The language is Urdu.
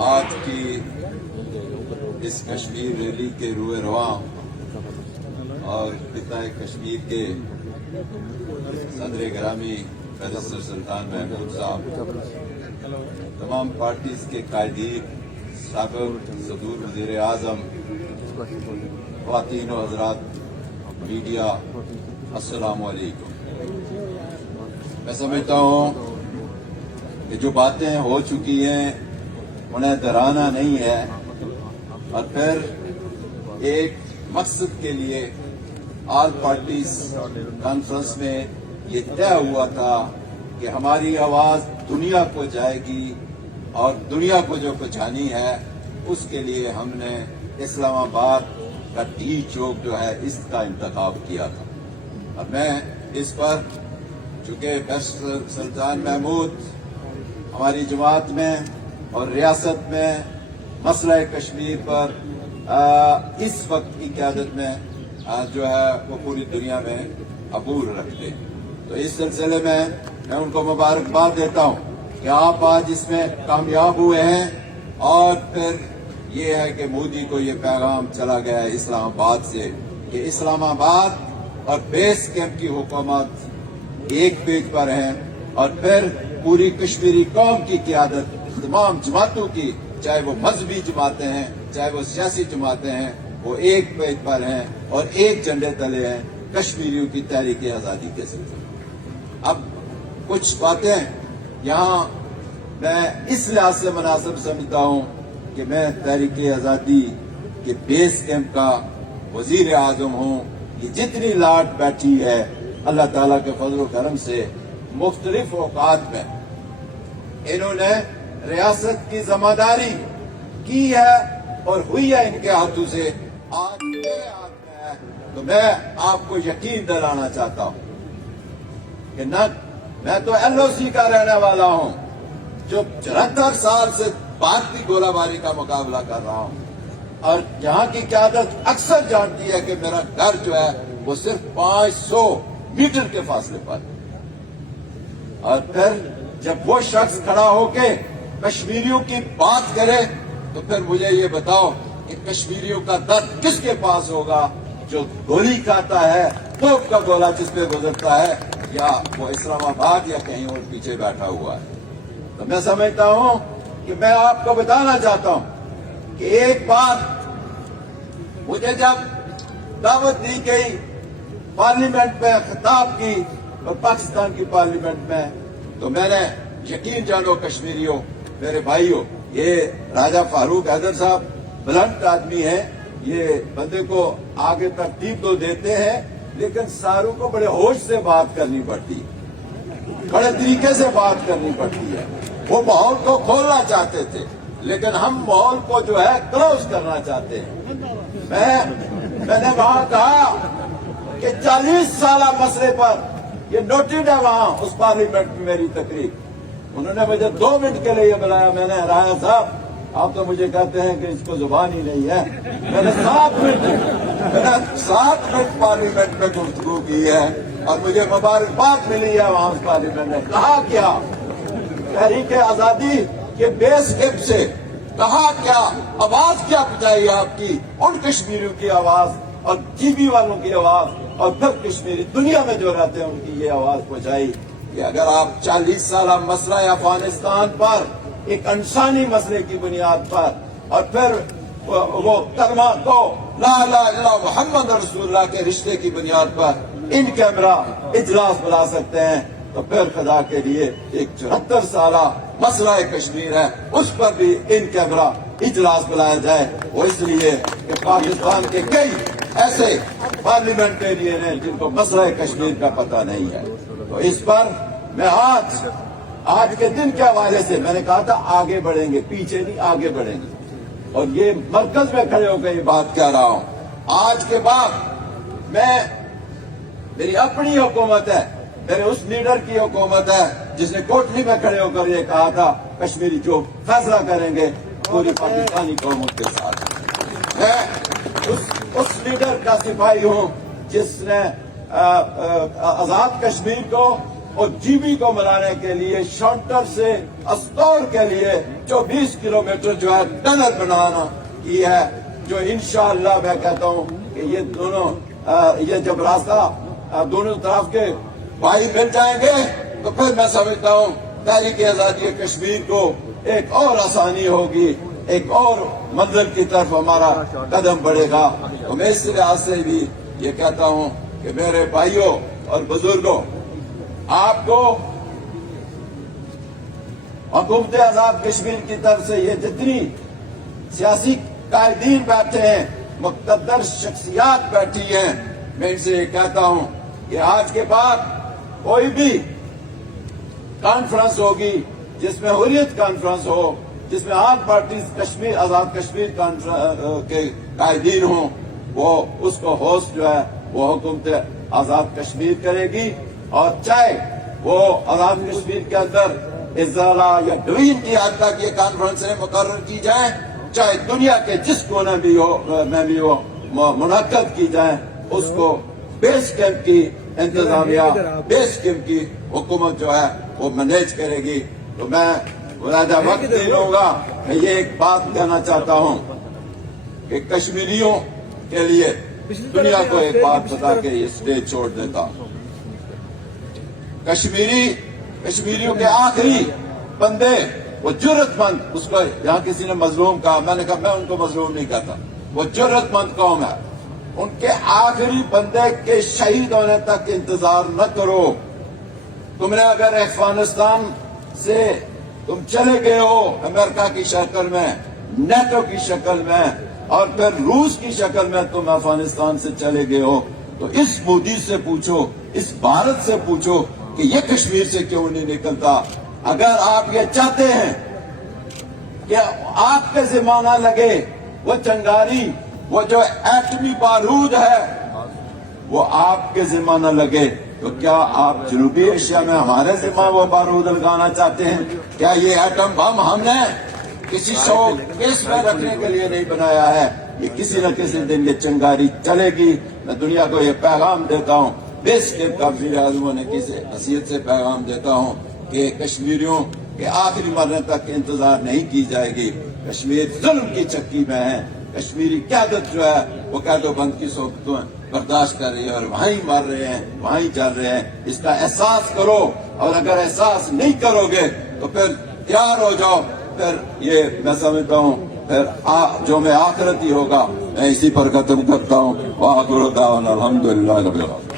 آج کی اس کشمیر ریلی کے روئے رواں اور خطۂ کشمیر کے صدر گرامی فیصل سلطان محمود صاحب، تمام پارٹیز کے قائدین، سابق صدور وزیر اعظم، خواتین و حضرات میڈیا، السلام علیکم۔ میں سمجھتا ہوں کہ جو باتیں ہو چکی ہیں انہیں دہرانا نہیں ہے، اور پھر ایک مقصد کے لیے آل پارٹیز کانفرنس میں یہ طے ہوا تھا کہ ہماری آواز دنیا کو جائے گی، اور دنیا کو جو پہنچانی ہے اس کے لیے ہم نے اسلام آباد کا ٹی چوک جو ہے اس کا انتخاب کیا تھا۔ اور میں اس پر، چونکہ فیصل سلطان محمود ہماری جماعت میں اور ریاست میں مسئلہ کشمیر پر اس وقت کی قیادت میں جو ہے وہ پوری دنیا میں عبور رکھتے ہیں، تو اس سلسلے میں ان کو مبارکباد دیتا ہوں کہ آپ آج اس میں کامیاب ہوئے ہیں۔ اور پھر یہ ہے کہ مودی کو یہ پیغام چلا گیا ہے اسلام آباد سے کہ اسلام آباد اور بیس کیمپ کی حکومت ایک پیج پر ہیں، اور پھر پوری کشمیری قوم کی قیادت تمام جماعتوں کی، چاہے وہ مذہبی جماعتیں ہیں چاہے وہ سیاسی جماعتیں ہیں، وہ ایک پیج پر ہیں اور ایک جھنڈے تلے ہیں کشمیریوں کی تحریک آزادی کے سلسلے۔ اب کچھ باتیں یہاں میں اس لحاظ سے مناسب سمجھتا ہوں کہ میں تحریک آزادی کے بیس کیمپ کا وزیر اعظم ہوں۔ یہ جتنی لاٹ بیٹھی ہے اللہ تعالیٰ کے فضل و کرم سے مختلف اوقات میں انہوں نے ریاست کی ذمہ داری کی ہے اور ہوئی ہے ان کے ہاتھوں سے، آج میرے ہاتھ میں ہے، تو میں آپ کو یقین دلانا چاہتا ہوں کہ نہ میں تو ایل او سی کا رہنے والا ہوں جو 74 سال سے بھارتی گولہ باری کا مقابلہ کر رہا ہوں، اور یہاں کی قیادت اکثر جانتی ہے کہ میرا گھر جو ہے وہ صرف 500 میٹر کے فاصلے پر، اور پھر جب وہ شخص کھڑا ہو کے کشمیریوں کی بات کرے تو پھر مجھے یہ بتاؤ کہ کشمیریوں کا درد کس کے پاس ہوگا، جو گولی کھاتا ہے، توپ کا گولہ جس پہ گزرتا ہے، یا وہ اسلام آباد یا کہیں اور پیچھے بیٹھا ہوا ہے۔ تو میں سمجھتا ہوں کہ میں آپ کو بتانا چاہتا ہوں کہ ایک بار مجھے جب دعوت دی گئی پارلیمنٹ میں خطاب کی، اور پاکستان کی پارلیمنٹ میں، تو میں نے یقین جانو کشمیریوں، میرے بھائیوں، یہ راجہ فاروق حیدر صاحب بلنٹ آدمی ہیں، یہ بندے کو آگے ترتیب تو دیتے ہیں لیکن ساروں کو بڑے ہوش سے بات کرنی پڑتی ہے، بڑے طریقے سے بات کرنی پڑتی ہے۔ وہ ماحول کو کھولنا چاہتے تھے لیکن ہم ماحول کو جو ہے کلوز کرنا چاہتے ہیں۔ میں نے وہاں کہا کہ 40 سالہ مسئلے پر یہ نوٹڈ ہے وہاں اس پارلیمنٹ میں میری تقریر، انہوں نے مجھے 2 منٹ کے لیے یہ بلایا، میں نے راجہ صاحب آپ تو مجھے کہتے ہیں کہ اس کو زبان ہی نہیں ہے، میں نے 7 منٹ پارلیمنٹ میں گفتگو کی ہے، اور مجھے مبارکباد ملی ہے وہاں اس پارلیمنٹ میں۔ کہا کیا تحریک آزادی کے بیس کیمپ سے، کہا کیا آواز کیا پہنچائی آپ کی، ان کشمیریوں کی آواز اور ٹی وی والوں کی آواز، اور پھر کشمیری دنیا میں جو رہتے ہیں ان کی یہ آواز پہنچائی کہ اگر آپ 40 سالہ مسئلہ افغانستان پر ایک انسانی مسئلے کی بنیاد پر، اور پھر وہ کلمہ کو لا الہ الا اللہ محمد رسول اللہ کے رشتے کی بنیاد پر ان کیمرہ اجلاس بلا سکتے ہیں، تو پھر خدا کے لیے ایک 74 سالہ مسئلہ کشمیر ہے اس پر بھی ان کیمرہ اجلاس بلایا جائے، وہ اس لیے کہ پاکستان کے کئی ایسے پارلیمنٹرین ہیں جن کو مسئلہ کشمیر کا پتہ نہیں ہے۔ تو اس پر میں آج کے دن کے حوالے سے میں نے کہا تھا آگے بڑھیں گے، پیچھے نہیں آگے بڑھیں گے، اور یہ مرکز میں کھڑے ہو کے یہ بات کہہ رہا ہوں۔ آج کے بعد میری اپنی حکومت ہے، میرے اس لیڈر کی حکومت ہے جس نے کوٹلی میں کھڑے ہو کر یہ کہا تھا کشمیری جو فیصلہ کریں گے پوری پاکستانی قوم کے ساتھ۔ میں اس لیڈر کا سپاہی ہوں جس نے آزاد کشمیر کو اور GB کو ملانے کے لیے شانٹر سے استور کے لیے 24 کلومیٹر جو ہے ٹنل بنانا کی ہے، جو انشاءاللہ میں کہتا ہوں کہ یہ دونوں یہ جب راستہ دونوں طرف کے بھائی مل جائیں گے تو پھر میں سمجھتا ہوں تحریک آزادی کشمیر کو ایک اور آسانی ہوگی، ایک اور منزل کی طرف ہمارا قدم بڑھے گا۔ تو میں اس لحاظ سے بھی یہ کہتا ہوں کہ میرے بھائیوں اور بزرگوں، آپ کو حکومت آزاد کشمیر کی طرف سے یہ جتنی سیاسی قائدین بیٹھے ہیں، مقتدر شخصیات بیٹھی ہیں، میں ان سے یہ کہتا ہوں کہ آج کے بعد کوئی بھی کانفرنس ہوگی جس میں حریت کانفرنس ہو، جس میں آل پارٹیز کشمیر آزاد کشمیر کے قائدین ہوں، وہ اس کو ہوسٹ جو ہے وہ حکومت آزاد کشمیر کرے گی، اور چاہے وہ آزاد کشمیر کے اندر اضالہ یا ڈویژن کی حد تک یہ کانفرنسیں مقرر کی جائیں، چاہے دنیا کے جس کونے میں بھی ہو منعقد کی جائیں، اس کو بیس کیمپ کی انتظامیہ، بیس کیمپ کی حکومت جو ہے وہ مینیج کرے گی۔ تو میں زیادہ وقت نہیں لوں گا، میں یہ ایک بات کہنا چاہتا ہوں کہ کشمیریوں کے لیے دنیا کو ایک بات بتا کے یہ اسٹیج چھوڑ دیتا ہوں۔ کشمیریوں کے آخری بندے، وہ جرت مند، اس کو یہاں کسی نے مظلوم کہا، میں نے کہا میں ان کو مظلوم نہیں کہتا، وہ جرت مند قوم ہے، ان کے آخری بندے کے شہید ہونے تک انتظار نہ کرو۔ تم نے اگر افغانستان سے تم چلے گئے ہو امریکہ کی شکل میں، نیٹو کی شکل میں، اور پھر روس کی شکل میں تم افغانستان سے چلے گئے ہو، تو اس مودی سے پوچھو، اس بھارت سے پوچھو کہ یہ کشمیر سے کیوں نہیں نکلتا۔ اگر آپ یہ چاہتے ہیں کہ آپ کے ذمہ نہ لگے وہ چنگاری، وہ جو ایٹمی بارود ہے وہ آپ کے ذمہ نہ لگے، تو کیا آپ جنوبی ایشیا میں ہمارے ذمہ وہ بارود لگانا چاہتے ہیں؟ کیا یہ ایٹم بم ہم نے کسی شو کیس میں رکھنے کے لیے نہیں بنایا ہے؟ یہ کسی نہ کسی دن یہ چنگاری چلے گی۔ میں دنیا کو یہ پیغام دیتا ہوں، بیس کیمپ کا وزیر اعظم ہونے کی حیثیت سے پیغام دیتا ہوں کہ کشمیریوں کے آخری مرنے تک انتظار نہیں کی جائے گی۔ کشمیر ظلم کی چکی میں ہے، کشمیری قیادت جو ہے وہ قید و بند کی صحبتوں برداشت کر رہی ہے اور وہیں مر رہے ہیں، وہیں چل رہے ہیں۔ اس کا احساس کرو، اور اگر احساس نہیں کرو گے تو پھر تیار ہو جاؤ، پھر یہ میں سمجھتا ہوں پھر جو میں آخرت ہی ہوگا۔ میں اسی پر ختم کرتا ہوں۔ وآخر دعوانا الحمدللہ رب العالمین۔